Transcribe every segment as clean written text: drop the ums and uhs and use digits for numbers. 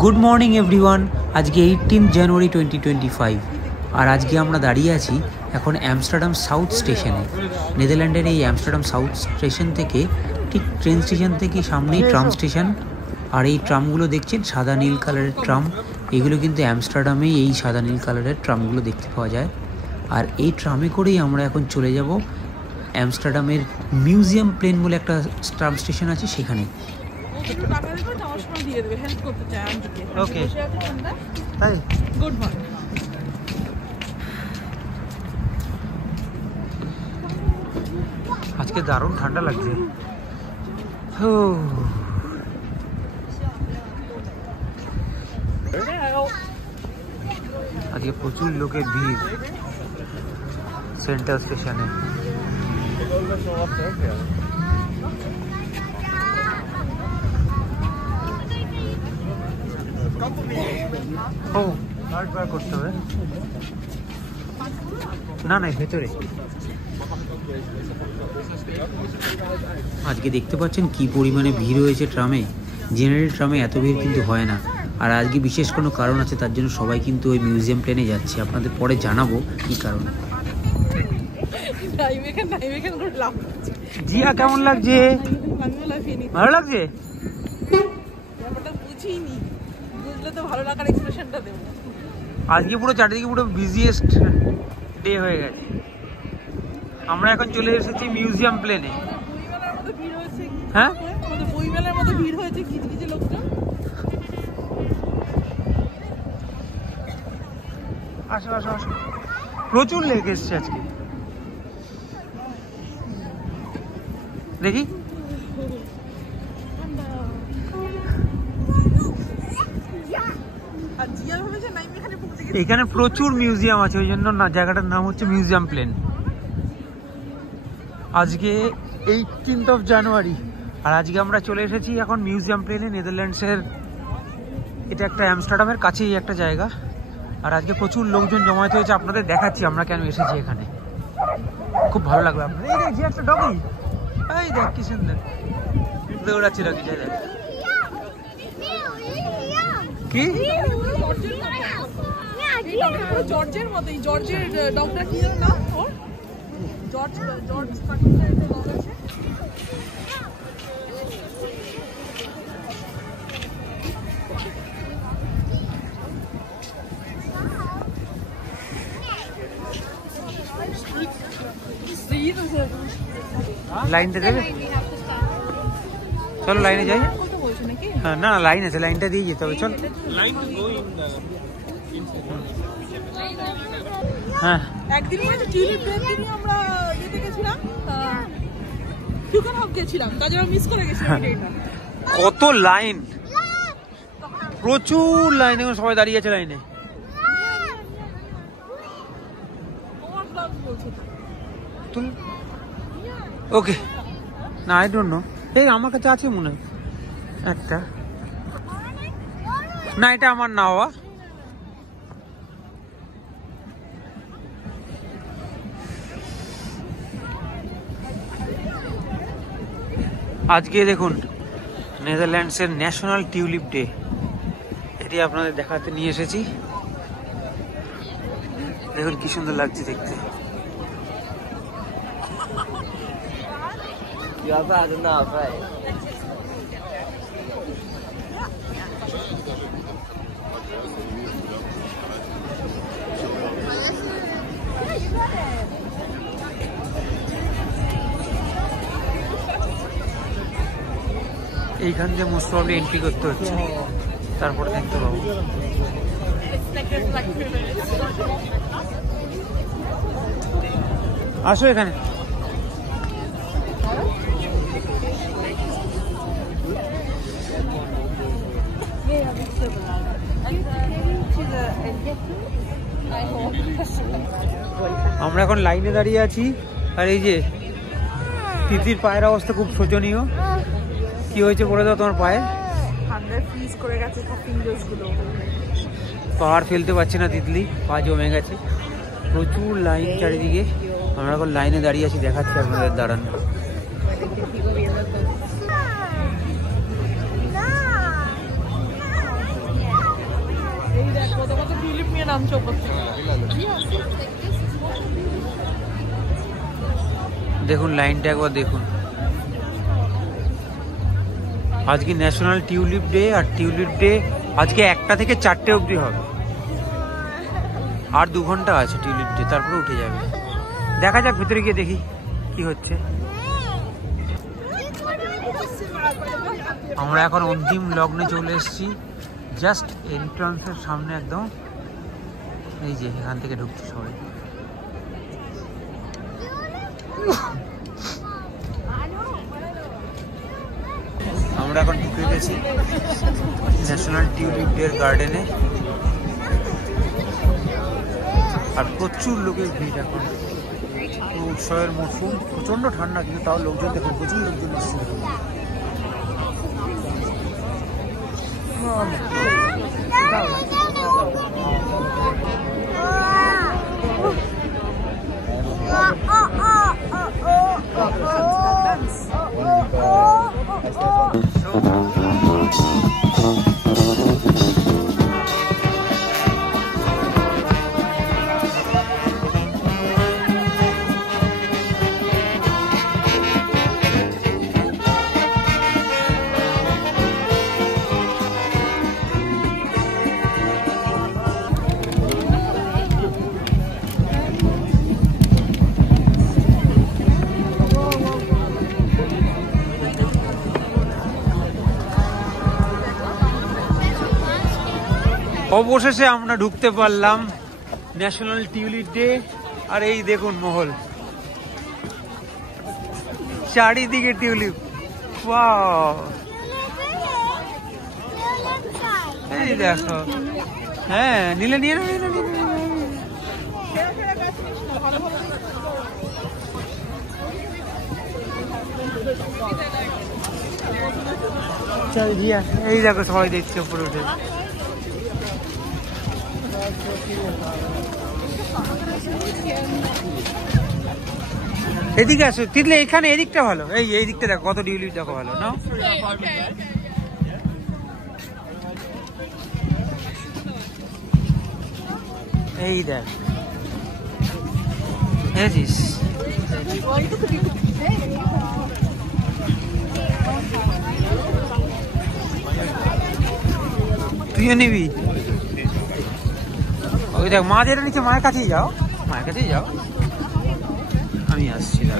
Good morning everyone. আজকে 18 জানুয়ারি 2025 আর আজকে আমরা দাঁড়িয়ে আছি এখন অ্যামস্টারডাম সাউথ স্টেশনে। নেদারল্যান্ডের এই অ্যামস্টারডাম সাউথ স্টেশন থেকে ঠিক ট্রেন স্টেশন থেকে সামনেই ট্রাম স্টেশন। আর এই ট্রামগুলো দেখছেন সাদা নীল কালারের ট্রাম, এগুলো কিন্তু অ্যামস্টারডামেই এই সাদা নীল কালারের ট্রামগুলো দেখতে পাওয়া যায়। আর এই ট্রামে করেই আমরা এখন চলে যাব অ্যামস্টারডামের মিউজিয়াম প্লেন বলে একটা ট্রাম স্টেশন আছে সেখানে। ওকে তাই গুড মর্নিং। আজকে দারুণ ঠান্ডা লাগছে। আজকে প্রচুর লোকের ভিড় সেন্ট্রাল স্টেশনে। ও কার্ড বার করতে হবে না, না ভেতরে। আজকে দেখতে পাচ্ছেন কি পরিমাণে ভিড় হয়েছে ট্রামে। জেনারেল ট্রামে এত ভিড় কিন্তু হয় না। আর আজকে বিশেষ কোনো কারণ আছে, তার জন্য সবাই কিন্তু ওই মিউজিয়াম প্লেনে যাচ্ছে। আপনাদের পরে জানাবো কি কারণ। জিয়া কেমন লাগছে? ভালো লাগছে? আজকে পুরো চারদিকে পুরো বিজিয়েস্ট ডে হয়ে গেছে। আমরা এখন চলে এসেছি মিউজিয়াম প্লেনে। হ্যাঁ আসো আসো আসো, প্রচুর লেগ এসছে আজকে। দেখি এখানে প্রচুর মিউজিয়াম আছে, ওই জন্য না জায়গাটার নাম হচ্ছে মিউজিয়াম প্লেন। আজকে 18 জানুয়ারি আর আজকে আমরা চলে এসেছি এখন মিউজিয়াম প্লেনে। নেদারল্যান্ডসের এটা একটা অ্যামস্টারডামের কাছেই একটা জায়গা। আর আজকে প্রচুর লোকজন জমায়েত হয়েছে, আপনাদের দেখাচ্ছি আমরা কেন এসেছি এখানে। খুব ভালো লাগলো। আপনার এই যে একটা ডগি, এই দেখ কি সুন্দর দৌড়াচ্ছে ডগিটা। দেখ কি জর্জের মতোই, জর্জের ডগটা কি নাম ওর? জর্জ জর্জ পাখিটার একটা ডগ আছে। লাইনটা দেবে? চলো লাইনে যাই। হ্যাঁ না লাইন আছে, লাইনটা দিয়ে যেতে হবে। চল হ্যাঁ একদিন টিউলিপ দিন আমরা যেতে গেছিলাম, হিউগেনহফ গেছিলাম, তাজা মিস করে গেছিলাম। কত লাইন, প্রচুর লাইন, এখন সবাই দাঁড়িয়ে আছে লাইনে। ওকে না আই ডোন্ট নো, এই আমার কাছে আছে মনে হয় একটা। না এটা আমার না বাবা। আজকে দেখুন নেদারল্যান্ডসের ন্যাশনাল টিউলিপ ডে, এটি আপনাদের দেখাতে নিয়ে এসেছি। দেখুন কি সুন্দর লাগছে দেখতে। এইখান দিয়ে মোস্ট প্রবলি এন্ট্রি করতে হচ্ছে, তারপরে দেখতে পাবো। আসো এখানে। আমরা এখন লাইনে দাঁড়িয়ে আছি। আর এই যে তিতির পায়ের অবস্থা খুব শোচনীয়। কি হয়েছে বলে দাও তোমার পায়ে? ঠান্ডায় ফ্রিজ করে গেছে সব ফিঙ্গার্সগুলো। পা আর ফেলতে পারছে না তিতলি, পা জমে গেছে। প্রচুর লাইন চারিদিকে। আমরা এখন লাইনে দাঁড়িয়ে আছি, দেখাচ্ছি আপনাদের, দাঁড়ান। lancio così. দেখুন লাইনটা একবার দেখুন। আজকে ন্যাশনাল টিউলিপ ডে, আর টিউলিপ ডে আজকে 1টা থেকে 4টে অবধি হবে। আর 2 ঘন্টা আছে টিউলিপ ডে, তারপরে উঠে যাবে। দেখা যাক, ভিতরে গিয়ে দেখি কি হচ্ছে। আমরা এখন অন্তিম লগ্নে চলে এসেছি, জাস্ট এন্ট্রান্সের সামনে একদম। এই যে এখান থেকে ঢুকছে সবাই। আমরা এখন ঢুকে গেছি ন্যাশনাল টিউলিপ ডে গার্ডেনে, আর প্রচুর লোকের ভিড় এখন। উৎসবের মরশুম, প্রচন্ড ঠান্ডা, কিন্তু তাও লোকজন দেখুন, প্রচুর লোকজন এসছে। অবশেষে আমরা ঢুকতে পারলাম ন্যাশনাল টিউলিপ ডে। আর এই দেখুন মহল, চারিদিকে টিউলিপ। ওয়াও, এই দেখো। হ্যাঁ, নিলে নিয়ে চল জিয়া। এই দেখো সবাই দেখছে উপরে উঠে। এদিকে আসো তিতলে, এখানে এদিকটা ভালো। এই দিকটা দেখো, কত টিউলিপ দেখো, ভালো না? এই দেখ, তুইও নিবি? ওই দেখ মা যেটা নিচে, মায়ের কাছেই যাও, মায়ের কাছেই যাও। আমি আসছি না।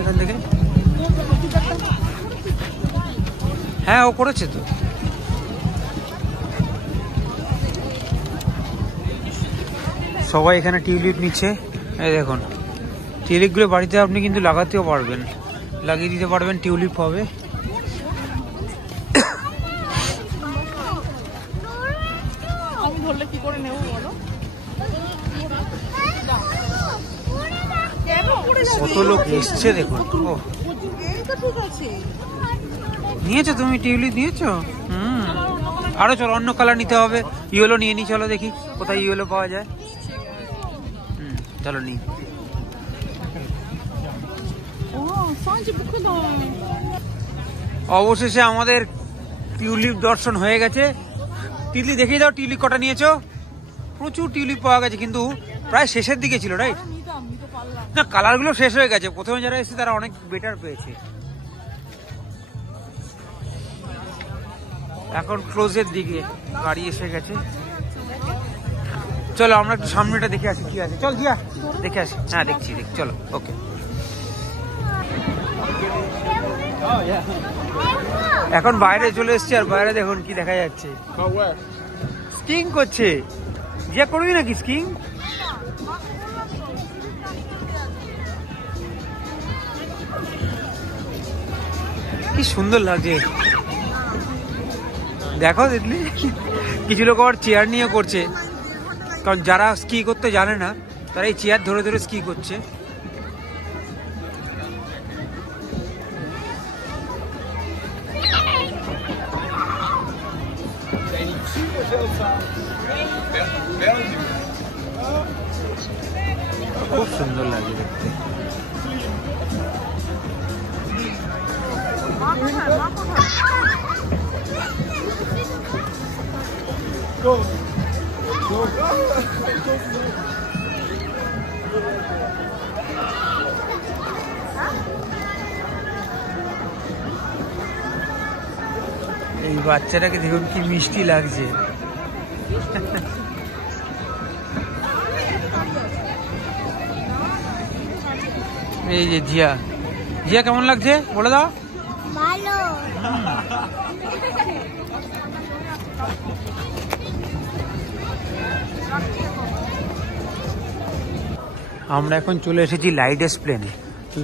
এখান থেকে হ্যাঁ, ও করেছে তো। সবাই এখানে টিউলিপ নিচ্ছে। এই দেখুন, টিউলিপগুলো বাড়িতে আপনি কিন্তু লাগাতেও পারবেন, লাগিয়ে দিতে পারবেন, টিউলিপ হবে। কত লোক এসছে দেখুন। ও নিয়েছো তুমি, টিউলিপ নিয়েছো? আরো চলো, অন্য কালার নিতে হবে। ইয়েলো নিয়ে নি, চলো দেখি কোথায় ইয়েলো পাওয়া যায়। চলো নি। অবশেষে আমাদের টিউলিপ দর্শন হয়ে গেছে। টিউলিপ দেখিয়ে দাও, টিউলিপ কটা নিয়েছো? প্রচুর টিউলিপ পাওয়া গেছে, কিন্তু প্রায় শেষের দিকে ছিল, রাইট? না, কালার গুলো শেষ হয়ে গেছে। প্রথমে যারা এসেছে তারা অনেক বেটার পেয়েছে। এখন ক্লোজের দিকে গাড়ি এসে গেছে। চলো আমরা একটু সামনেটা দেখে আসি কি আছে। চল জিয়া, দেখে আসি। হ্যাঁ দেখছি, চলো। ওকে, এখন বাইরে চলে এসছি, আর বাইরে দেখুন কি দেখা যাচ্ছে। স্কিং করছে। জিয়া করবি নাকি স্কিং? কি সুন্দর লাগছে দেখো, দেখলি? কিছু লোক আবার চেয়ার নিয়ে করছে, কারণ যারা স্কি করতে জানে না তারা এই চেয়ার ধরে ধরে স্কি করছে। খুব সুন্দর লাগে দেখতে। এই বাচ্চাটাকে দেখুন কি মিষ্টি লাগছে। এই যে জিয়া, জিয়া কেমন লাগছে বলে দাও। ভালো। আমরা এখন চলে এসেছি লাইডেস প্লেনে।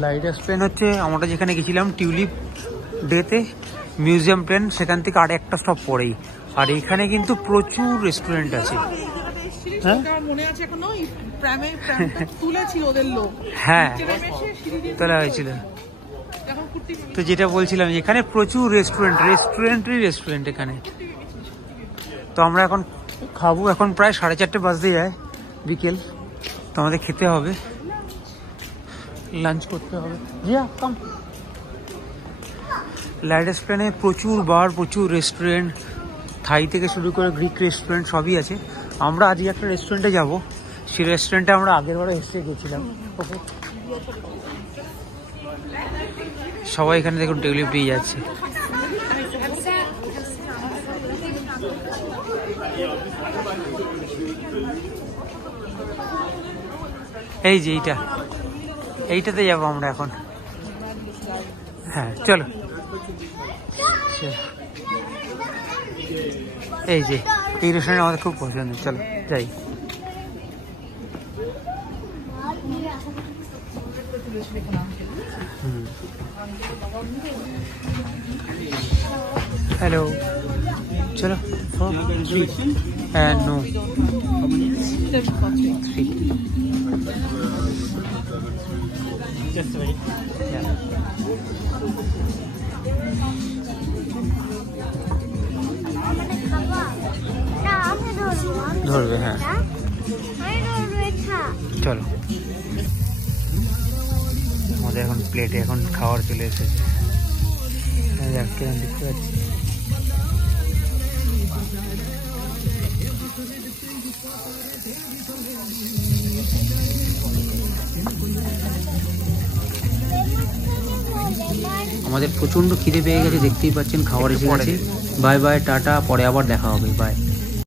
লাইডেস প্লেন হচ্ছে আমরা যেখানে গেছিলাম টিউলিপ ডেতে, মিউজিয়াম প্লেন, সেখান থেকে আর একটা স্টপ পরেই। আর এখানে কিন্তু প্রচুর রেস্টুরেন্ট আছে। হ্যাঁ হ্যাঁ তোলা হয়েছিল। তো যেটা বলছিলাম এখানে প্রচুর রেস্টুরেন্ট এখানে। তো আমরা এখন খাবো, এখন প্রায় 4:30 বাজতে যায় বিকেল। তো আমাদের খেতে হবে, লাঞ্চ করতে হবে। লাইডেস প্লেনে প্রচুর বার, প্রচুর রেস্টুরেন্ট, থাই থেকে শুরু করে গ্রিক রেস্টুরেন্ট সবই আছে। আমরা আজকে একটা রেস্টুরেন্টে যাব, সেই রেস্টুরেন্টে আমরা আগের বারে এসে গেছিলাম। সবাই এখানে দেখুন টিউলিপ দিয়ে যাচ্ছে। এই যে এইটাতে যাবো আমরা এখন। হ্যাঁ চলো। এই যে এই রেস্টুরেন্ট আমাদের খুব পছন্দ, চলো যাই। हेलो चलो नो ধরবে। হ্যাঁ চলো, আমাদের এখন প্লেটে এখন খাবার চলে এসেছে। দেখতে পাচ্ছি আমাদের প্রচন্ড খিদে পেয়ে গেছে, দেখতেই পাচ্ছেন খাবার এসে গেছে। বাই বাই, টাটা, পরে আবার দেখা হবে, বাই।